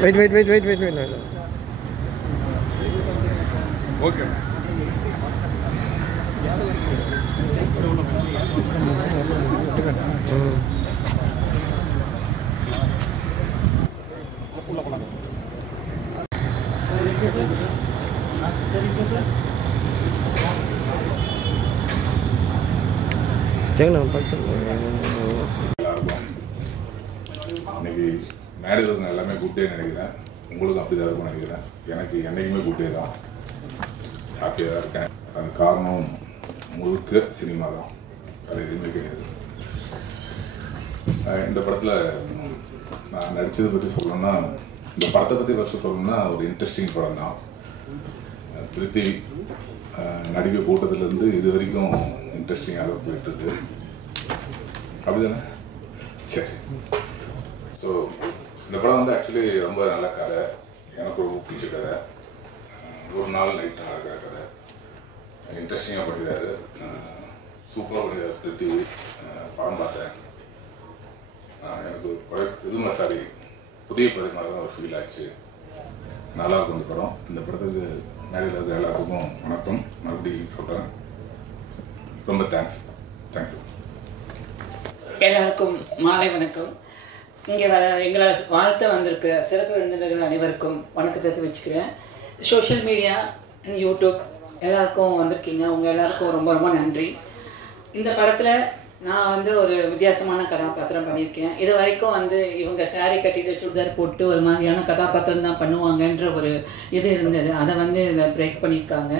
Wait. Okay. இன்னைக்கு marriage எல்லாமே good day நினைக்கிறேன். உங்களுக்கும் அப்படி தான் இருக்கும்னு நினைக்கிறேன். எனக்கு என்றைக்குமே குட் டே தான். ஹாப்பியாக தான் இருக்கேன். அது காரணம் முழுக்க சினிமா தான், அது எதுவுமே கிடையாது. இந்த படத்தில் நான் நடித்ததை பற்றி சொல்லணும்னா, இந்த படத்தை பற்றி ஃபஸ்ட்டு சொல்லணும்னா ஒரு இன்ட்ரெஸ்டிங் படம் தான். பிரித்திவி நடிகை கூட்டத்துலேருந்து இது வரைக்கும் இன்ட்ரெஸ்டிங்காக தான் போயிட்டுருக்கு. அப்படி தானே? சரி. ஸோ இந்த படம் வந்து ஆக்சுவலி ரொம்ப நல்ல கதை, எனக்கு ரொம்ப பிடிச்ச கதை. ஒரு நாள் நைட் நடக்கிற கதை, இன்ட்ரெஸ்டிங்காக பண்ணிடுறாரு, சூப்பராக பண்ணிடுறாரு பிரித்திவி. படம் பார்த்தேன், எனக்கு இதுமா சாரி புதிய பதிமாக தான் ஒரு ஃபீல் ஆச்சு. நல்லா இருக்கும் இந்த படம். இந்த படத்துக்கு மேலே இருக்கிற எல்லாத்துக்கும் வணக்கம் மறுபடியும் சொல்கிறேன். ரொம்ப தேங்க்ஸ். தேங்க்யூ. எல்லாருக்கும் மாலை வணக்கம். இங்கே எங்களை வாழ்த்த வந்திருக்கிற சிறப்பு விருந்தினர்கள் அனைவருக்கும் வணக்கத்தை தெரிவிச்சுக்கிறேன். சோஷியல் மீடியா, யூடியூப் எல்லாருக்கும் வந்திருக்கீங்க. உங்கள் எல்லாருக்கும் ரொம்ப ரொம்ப நன்றி. இந்த படத்தில் நான் வந்து ஒரு வித்தியாசமான கதாபாத்திரம் பண்ணியிருக்கேன். இது வரைக்கும் வந்து இவங்க சாரி கட்டிட்டு சுடிதார் போட்டு ஒரு மாதிரியான கதாபாத்திரம் தான் பண்ணுவாங்கன்ற ஒரு இது இருந்தது. அதை வந்து இதை பிரேக் பண்ணியிருக்காங்க.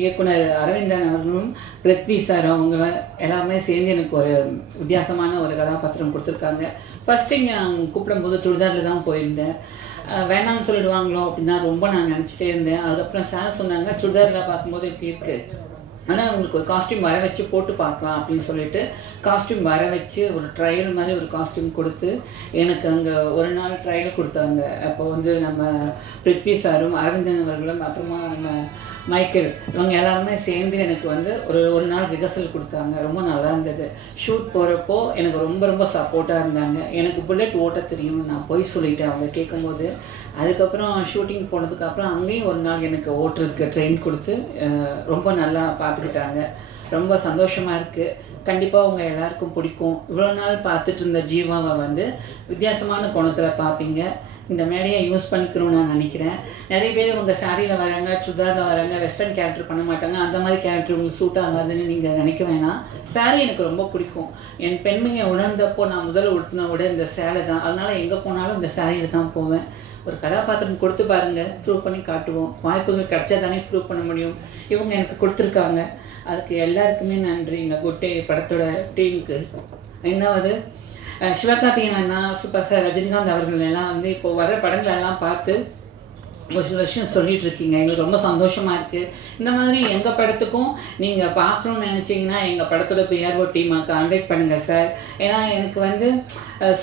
இயக்குனர் அரவிந்தன் அவர்களும் பிருத்வி சார் அவங்கள எல்லாருமே சேர்ந்து எனக்கு ஒரு வித்தியாசமான ஒரு கதாபாத்திரம் கொடுத்துருக்காங்க. ஃபஸ்ட்டு இங்கே நான் கூப்பிடும்போது சுடிதாரில் தான் போயிருந்தேன். வேணாம்னு சொல்லிடுவாங்களோ அப்படின்னு தான் ரொம்ப நான் நினச்சிட்டே இருந்தேன். அதுக்கப்புறம் சார் சொன்னாங்க சுடிதாரில் பார்க்கும்போது இப்படி இருக்குது, ஆனால் உங்களுக்கு ஒரு காஸ்டியூம் வர வச்சு போட்டு பார்க்கலாம் அப்படின்னு சொல்லிட்டு காஸ்டியூம் வர வச்சு ஒரு ட்ரையல் மாதிரி ஒரு காஸ்டியூம் கொடுத்து எனக்கு அங்கே ஒரு நாள் ட்ரையல் கொடுத்தாங்க. அப்போ வந்து நம்ம பிருத்வி சாரும் அரவிந்தன் அவர்களும் அப்புறமா நம்ம மைக்கேல் இவங்க எல்லாருமே சேர்ந்து எனக்கு வந்து ஒரு நாள் ரிஹர்சல் கொடுத்தாங்க. ரொம்ப நல்லா இருந்தது. ஷூட் போகிறப்போ எனக்கு ரொம்ப ரொம்ப சப்போர்ட்டாக இருந்தாங்க. எனக்கு புல்லட் ஓட்ட தெரியும்னு நான் போய் சொல்லிட்டேன் அவங்க கேட்கும்போது. அதுக்கப்புறம் ஷூட்டிங் போனதுக்கப்புறம் அங்கேயும் ஒரு நாள் எனக்கு ஓட்டுறதுக்கு ட்ரெயின் கொடுத்து ரொம்ப நல்லா பார்த்துக்கிட்டாங்க. ரொம்ப சந்தோஷமாக இருக்குது. கண்டிப்பாக அவங்க எல்லாருக்கும் பிடிக்கும். இவ்வளோ நாள் பார்த்துட்டு இருந்த ஜீவாவை வந்து வித்தியாசமான கோணத்தில் பார்ப்பீங்க. இந்த மேடையை யூஸ் பண்ணிக்கணும்னு நான் நினைக்கிறேன். நிறைய பேர் உங்கள் சாரியில் வராங்க, சுடிதாரில் வராங்க, வெஸ்டர்ன் கேரக்டர் பண்ண மாட்டாங்க, அந்த மாதிரி கேரக்டர் உங்களுக்கு சூட் ஆகாதுன்னு நீங்கள் நினைக்க வேணாம். சாரி எனக்கு ரொம்ப பிடிக்கும். என் பெண்மையை உணர்ந்தப்போ நான் முதல்ல உடுத்தின விட இந்த சேலை தான். அதனால் எங்கே போனாலும் இந்த சாரியில் தான் போவேன். ஒரு கதாபாத்திரம் கொடுத்து பாருங்கள், ப்ரூவ் பண்ணி காட்டுவோம். வாய்ப்புகள் கிடைச்சா தானே ப்ரூவ் பண்ண முடியும். இவங்க எனக்கு கொடுத்துருக்காங்க. அதுக்கு எல்லாருக்குமே நன்றி. இந்த குட் டே படத்தோட டீமுக்கு. என்னாவது சிவகார்த்திகேயன் அண்ணா, சூப்பர் ஸ்டார் ரஜினிகாந்த் அவர்கள் எல்லாம் வந்து இப்போ வர படங்கள் எல்லாம் பார்த்து ஒரு சில விஷயம் சொல்லிட்டு இருக்கீங்க. எங்களுக்கு ரொம்ப சந்தோஷமா இருக்கு. இந்த மாதிரி எங்க படத்துக்கும் நீங்க பார்க்கணும்னு நினைச்சீங்கன்னா எங்க படத்தோட பிஆர்ஓ டீமை கான்டாக்ட் பண்ணுங்க சார். ஏன்னா எனக்கு வந்து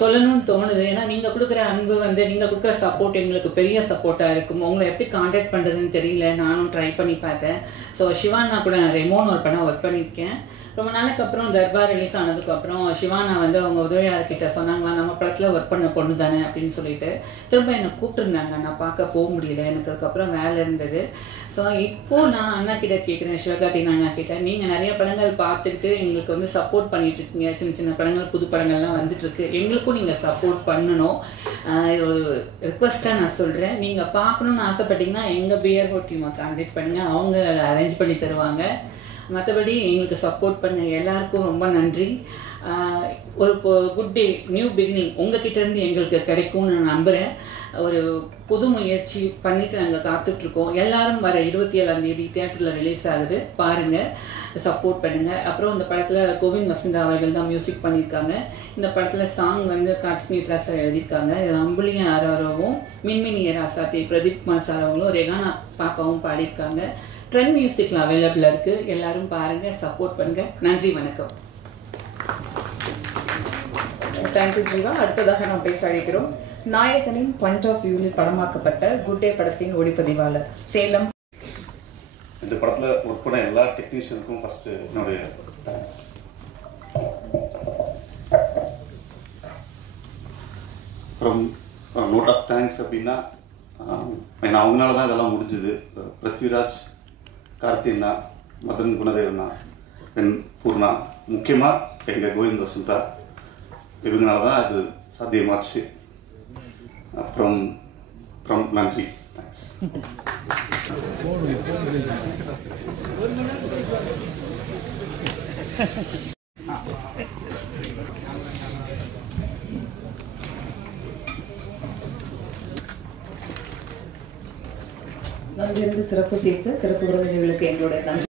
சொல்லணும்னு தோணுது. ஏன்னா நீங்க கொடுக்குற அன்பு வந்து நீங்க கொடுக்குற சப்போர்ட் எங்களுக்கு பெரிய சப்போர்ட்டா இருக்கும். உங்களை எப்படி கான்டாக்ட் பண்றதுன்னு தெரியல. நானும் ட்ரை பண்ணி பார்த்தேன். ஸோ சிவானா கூட நான் ரெமோன் ஒரு படம் ஒர்க் பண்ணியிருக்கேன். ரொம்ப நாளைக்கு அப்புறம் தர்பார் ரிலீஸ் ஆனதுக்கப்புறம் சிவானா வந்து அவங்க உதவியாளர்கிட்ட சொன்னாங்களா, நம்ம படத்தில் ஒர்க் பண்ண பொண்ணு தானே அப்படின்னு சொல்லிட்டு திரும்ப என்னை கூப்பிட்டுருந்தாங்க. நான் பார்க்க போக முடியல, எனக்கு அதுக்கப்புறம் வேலை இருந்தது. ஸோ இப்போது நான் அண்ணா கிட்ட கேட்குறேன், சிவகார்த்திகேயன் அண்ணா கிட்ட, நீங்கள் நிறைய படங்கள் பார்த்துட்டு எங்களுக்கு வந்து சப்போர்ட் பண்ணிட்டு இருக்கீங்க. சின்ன சின்ன படங்கள், புது படங்கள்லாம் வந்துட்டுருக்கு. எங்களுக்கும் நீங்கள் சப்போர்ட் பண்ணணும். ரிக்வஸ்ட்டாக நான் சொல்கிறேன். நீங்கள் பார்க்கணுன்னு ஆசைப்பட்டீங்கன்னா எங்கள் பிஆர்ஓ டீமை கான்டாக்ட் பண்ணுங்கள். அவங்க அரேஞ்ச் பண்ணி தருவாங்க. மற்றபடி எங்களுக்கு சப்போர்ட் பண்ண எல்லாருக்கும் ரொம்ப நன்றி. ஒரு குட் டே, நியூ பிகினிங் உங்ககிட்டேருந்து எங்களுக்கு கிடைக்கும்னு நான் நம்புகிறேன். ஒரு புது முயற்சி பண்ணிட்டு நாங்கள் காத்துட்ருக்கோம். எல்லாரும் வர 27ஆம் தேதி தியேட்டரில் ரிலீஸ் ஆகுது. பாருங்கள், சப்போர்ட் பண்ணுங்கள். அப்புறம் இந்த படத்தில் கோவிந்த் வசந்தா அவர்கள் தான் மியூசிக் பண்ணியிருக்காங்க. இந்த படத்தில் சாங் வந்து கார்த்திக் ராசா எழுதியிருக்காங்க. அம்புலியன் ஆரோவும் மின்மினிய ராசாத்தி பிரதீப் குமார் சார் அவங்களும் ரெகானா பாப்பாவும் பாடியிருக்காங்க. ட்ரெண்ட் மியூசிக்கில் அவைலபிளாக இருக்குது. எல்லாரும் பாருங்கள், சப்போர்ட் பண்ணுங்கள். நன்றி, வணக்கம். தேங்க்யூ ஜீவா. அடுத்ததாக நாம் பேச அழைக்கிறோம் நாயகனின் பாயிண்ட் ஆஃப் வியூவில் படமாக்கப்பட்ட குட் டே படத்தின் ஒளிப்பதிவாளர் சேலம். இந்த படத்தில் ஒர்க் பண்ண எல்லா டெக்னீஷியனுக்கும் ஃபஸ்ட்டு என்னுடைய தேங்க்ஸ். அப்புறம் நோட் ஆஃப் தேங்க்ஸ் அப்படின்னா ஏன்னா அவங்களால தான் இதெல்லாம் முடிஞ்சுது. பிருத்விராஜ், கார்த்தினா, மதன் குணதேவனா, தென் பூர்ணா, முக்கியமாக எங்கள் கோவிந்த் வசந்தா, இவங்களால தான் அது சாத்தியமாச்சு. அப்புறம் நன்றி. தேங்க்ஸ். அங்கிருந்து சிறப்பு சேர்த்து சிறப்பு விருந்தினர்களுக்கு எங்களுடைய நன்றி.